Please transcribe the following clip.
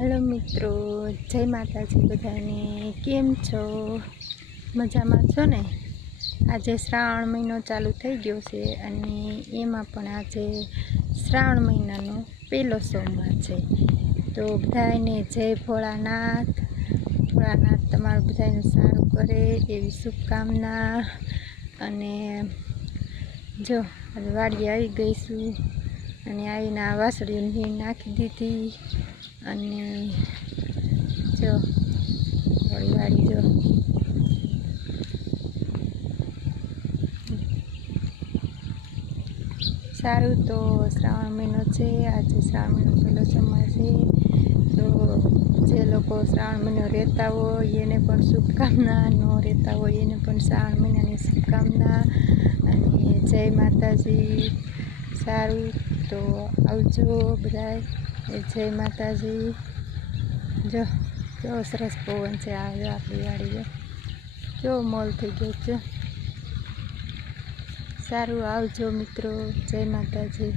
Hello મિત્રો, જય માતાજી બધાને. કેમ છો? મજામાં છો ને? આજે શ્રાવણ મહિનો ચાલુ થઈ ગયો છે અને એમાં પણ આજે શ્રાવણ મહિનાનો પહેલો સોમવાર છે. તો બધાને જય ભોળાનાથ. ભોળાનાથ તમારું બધાનું સારું કરે એવી શુભકામના. અને જો વાડીએ આવી ગઈ છું અને આવીને આ વાસળીઓ નાખી દીધી. અને જો થોડી વાડી જો સારું. તો શ્રાવણ મહિનો છે, આજે શ્રાવણ મહિનો પહેલો સોમવાર છે. તો જે લોકો શ્રાવણ મહિનો રહેતા હોય એને પણ શુભકામના, ન રહેતા હોય એને પણ શ્રાવણ મહિનાની શુભકામના. અને જય માતાજી. સારું, તો આવજો બધાય. જય માતાજી. જો કેવો સરસ પવન છે. આ આપણી વાડી કેવો મોલ થઈ ગયો છે. સારું, આવજો મિત્રો. જય માતાજી.